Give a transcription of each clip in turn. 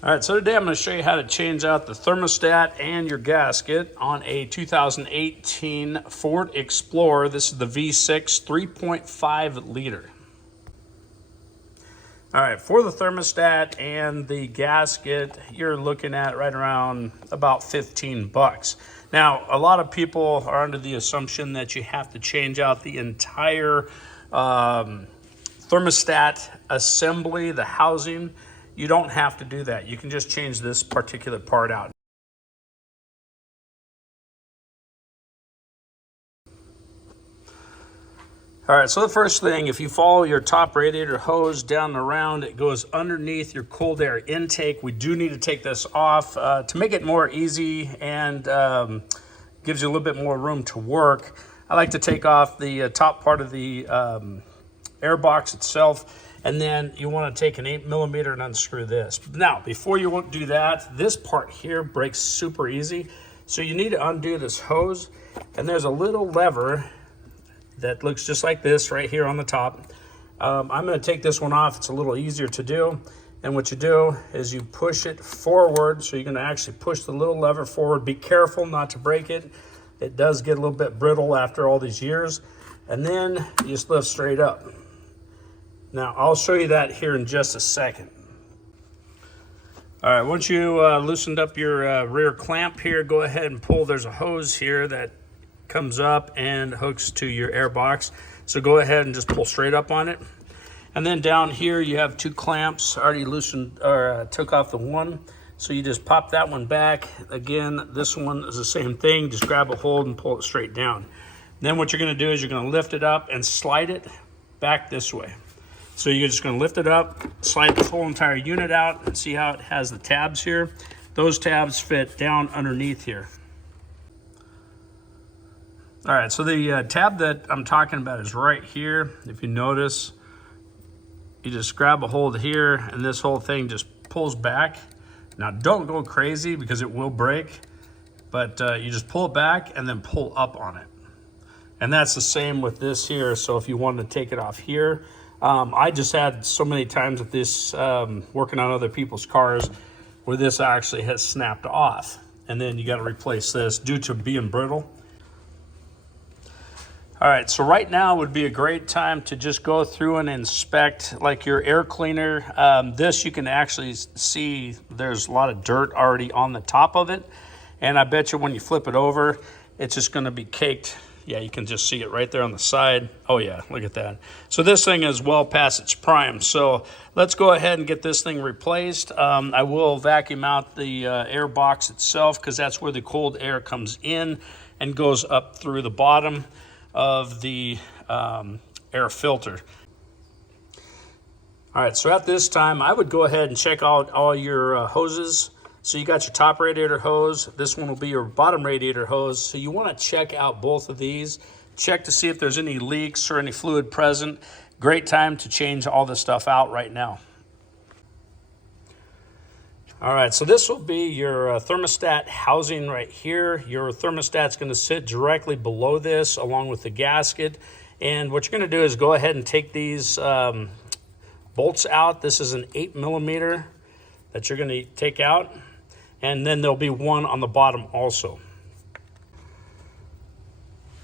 All right, so today I'm going to show you how to change out the thermostat and your gasket on a 2018 Ford Explorer. This is the V6 3.5 liter. All right, for the thermostat and the gasket, you're looking at right around about 15 bucks. Now, a lot of people are under the assumption that you have to change out the entire thermostat assembly, the housing. You don't have to do that. You can just change this particular part out. All right, so the first thing, if you follow your top radiator hose down and around, it goes underneath your cold air intake. We do need to take this off to make it more easy and gives you a little bit more room to work. I like to take off the top part of the air box itself. And then you want to take an 8mm and unscrew this. Now, before you do that, this part here breaks super easy. So you need to undo this hose. And there's a little lever that looks just like this right here on the top. I'm going to take this one off. It's a little easier to do. And what you do is you push it forward. So you're going to actually push the little lever forward. Be careful not to break it. It does get a little bit brittle after all these years. And then you just lift straight up. Now, I'll show you that here in just a second. All right, once you loosened up your rear clamp here, go ahead and pull. There's a hose here that comes up and hooks to your air box. So go ahead and just pull straight up on it. And then down here, you have two clamps. I already loosened or took off the one. So you just pop that one back. Again, this one is the same thing. Just grab a hold and pull it straight down. Then what you're gonna do is you're gonna lift it up and slide it back this way. So you're just going to lift it up, slide this whole entire unit out, and see how it has the tabs here. Those tabs fit down underneath here. All right, so the tab that I'm talking about is right here. If you notice, you just grab a hold here, and this whole thing just pulls back. Now, don't go crazy because it will break, but you just pull it back and then pull up on it. And that's the same with this here. So if you wanted to take it off here, I just had so many times with this working on other people's cars where this actually has snapped off, and then you got to replace this due to being brittle. All right, so right now would be a great time to just go through and inspect like your air cleaner. This you can actually see there's a lot of dirt already on the top of it, and I bet you when you flip it over, it's just going to be caked. Yeah, you can just see it right there on the side. Oh yeah, look at that. So this thing is well past its prime. So let's go ahead and get this thing replaced. I will vacuum out the air box itself because that's where the cold air comes in and goes up through the bottom of the air filter. All right, so at this time, I would go ahead and check out all your hoses. So you got your top radiator hose. This one will be your bottom radiator hose. So you want to check out both of these. Check to see if there's any leaks or any fluid present. Great time to change all this stuff out right now. All right, so this will be your thermostat housing right here. Your thermostat's going to sit directly below this along with the gasket. And what you're going to do is go ahead and take these bolts out. This is an 8mm that you're going to take out. And then there'll be one on the bottom also.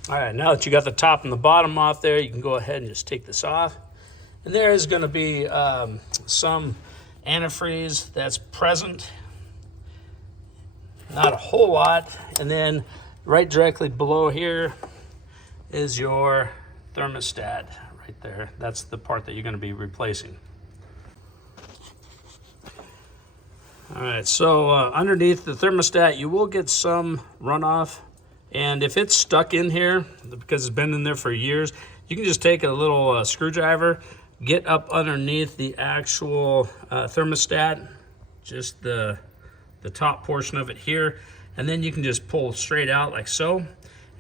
All right, now that you got the top and the bottom off there, you can go ahead and just take this off. And there is going to be some antifreeze that's present. Not a whole lot. And then right directly below here is your thermostat right there. That's the part that you're going to be replacing. All right, so underneath the thermostat, you will get some runoff. And if it's stuck in here, because it's been in there for years, you can just take a little screwdriver, get up underneath the actual thermostat, just the top portion of it here, and then you can just pull straight out like so,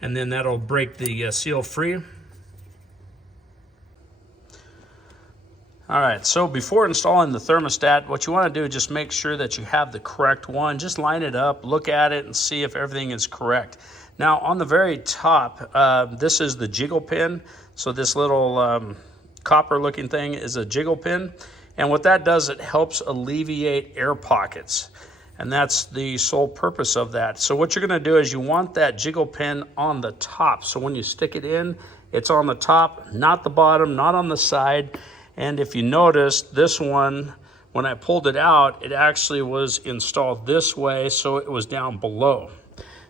and then that'll break the seal free. All right, so before installing the thermostat, what you want to do is just make sure that you have the correct one. Just line it up, look at it, and see if everything is correct. Now, on the very top, this is the jiggle pin. So this little copper-looking thing is a jiggle pin. And what that does, it helps alleviate air pockets. And that's the sole purpose of that. So what you're gonna do is you want that jiggle pin on the top. So when you stick it in, it's on the top, not the bottom, not on the side. And if you notice, this one, when I pulled it out, it actually was installed this way, so it was down below.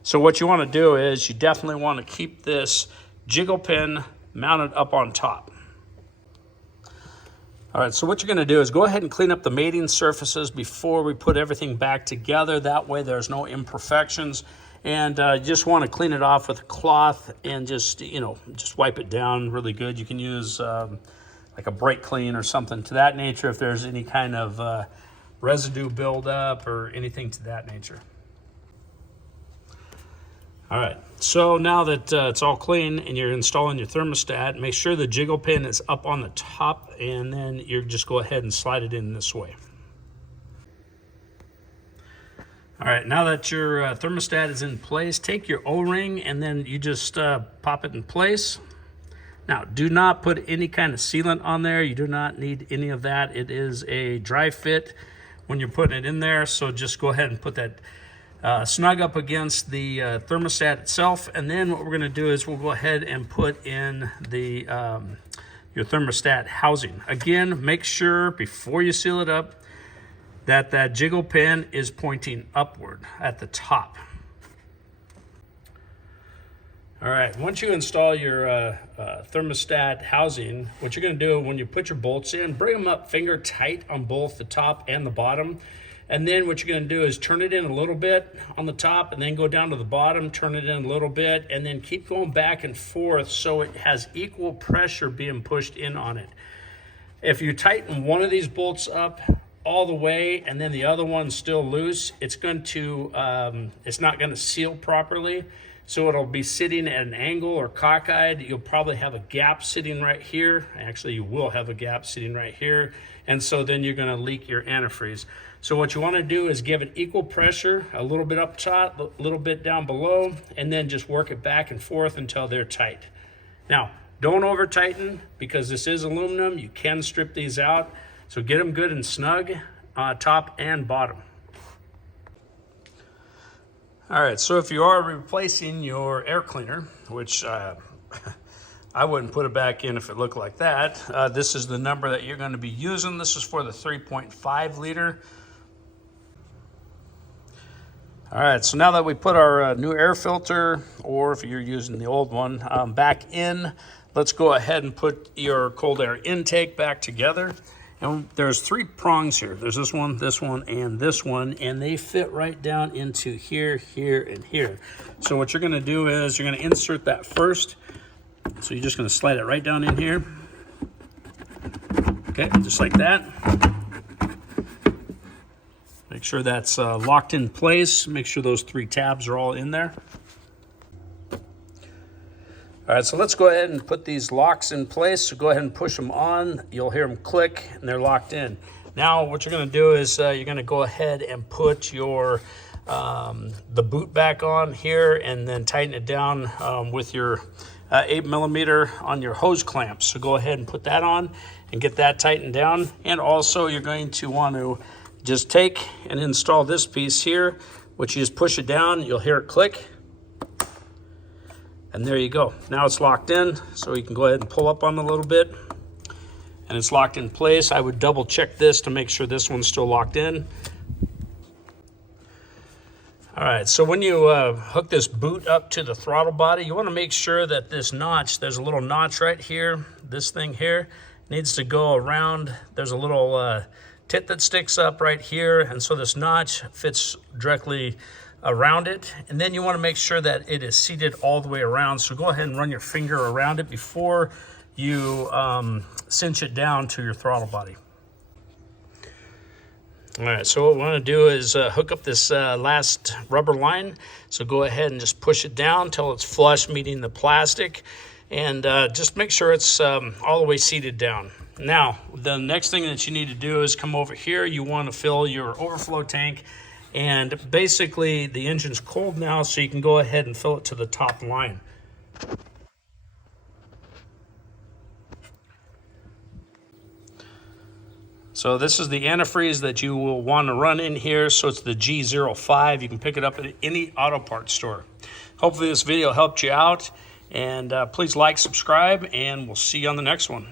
So what you wanna do is you definitely wanna keep this jiggle pin mounted up on top. All right, so what you're gonna do is go ahead and clean up the mating surfaces before we put everything back together. That way there's no imperfections. And you just wanna clean it off with a cloth and just wipe it down really good. You can use like a brake clean or something to that nature if there's any kind of residue buildup or anything to that nature. All right, so now that it's all clean and you're installing your thermostat, make sure the jiggle pin is up on the top, and then you just go ahead and slide it in this way. All right, now that your thermostat is in place, take your O-ring and then you just pop it in place. Now, do not put any kind of sealant on there. You do not need any of that. It is a dry fit when you're putting it in there, so just go ahead and put that snug up against the thermostat itself. And then what we're gonna do is we'll go ahead and put in the your thermostat housing. Again, make sure before you seal it up that that jiggle pin is pointing upward at the top. All right, once you install your thermostat housing, what you're gonna do when you put your bolts in, bring them up finger tight on both the top and the bottom. And then what you're gonna do is turn it in a little bit on the top and then go down to the bottom, turn it in a little bit, and then keep going back and forth so it has equal pressure being pushed in on it. If you tighten one of these bolts up all the way and then the other one's still loose, it's not gonna seal properly. So it'll be sitting at an angle or cockeyed. You'll probably have a gap sitting right here. Actually, you will have a gap sitting right here. And so then you're gonna leak your antifreeze. So what you wanna do is give it equal pressure, a little bit up top, a little bit down below, and then just work it back and forth until they're tight. Now, don't over tighten because this is aluminum. You can strip these out. So get them good and snug, top and bottom. All right, so if you are replacing your air cleaner, which I wouldn't put it back in if it looked like that, this is the number that you're gonna be using. This is for the 3.5 liter. All right, so now that we put our new air filter, or if you're using the old one, back in, let's go ahead and put your cold air intake back together. And there's 3 prongs here. There's this one, and this one, and they fit right down into here, here, and here. So what you're gonna do is you're gonna insert that first. So you're just gonna slide it right down in here. Okay, just like that. Make sure that's locked in place. Make sure those 3 tabs are all in there. All right, so let's go ahead and put these locks in place. So go ahead and push them on. You'll hear them click and they're locked in. Now what you're gonna do is you're gonna go ahead and put your the boot back on here and then tighten it down with your 8mm on your hose clamps. So go ahead and put that on and get that tightened down. And also you're going to want to just take and install this piece here, which you just push it down, you'll hear it click. And there you go. Now it's locked in, so you can go ahead and pull up on it a little bit. And it's locked in place. I would double check this to make sure this one's still locked in. All right, so when you hook this boot up to the throttle body, you wanna make sure that this notch, there's a little notch right here, this thing here, needs to go around. There's a little tit that sticks up right here, and so this notch fits directly around it. And then you want to make sure that it is seated all the way around. So go ahead and run your finger around it before you cinch it down to your throttle body. All right, so what we want to do is hook up this last rubber line. So go ahead and just push it down until it's flush meeting the plastic, and just make sure it's all the way seated down. Now, the next thing that you need to do is come over here. You want to fill your overflow tank. And basically the engine's cold now, so you can go ahead and fill it to the top line. So So this is the antifreeze that you will want to run in here. So it's the G05. You can pick it up at any auto parts store. Hopefully this video helped you out, and please like, subscribe, and we'll see you on the next one.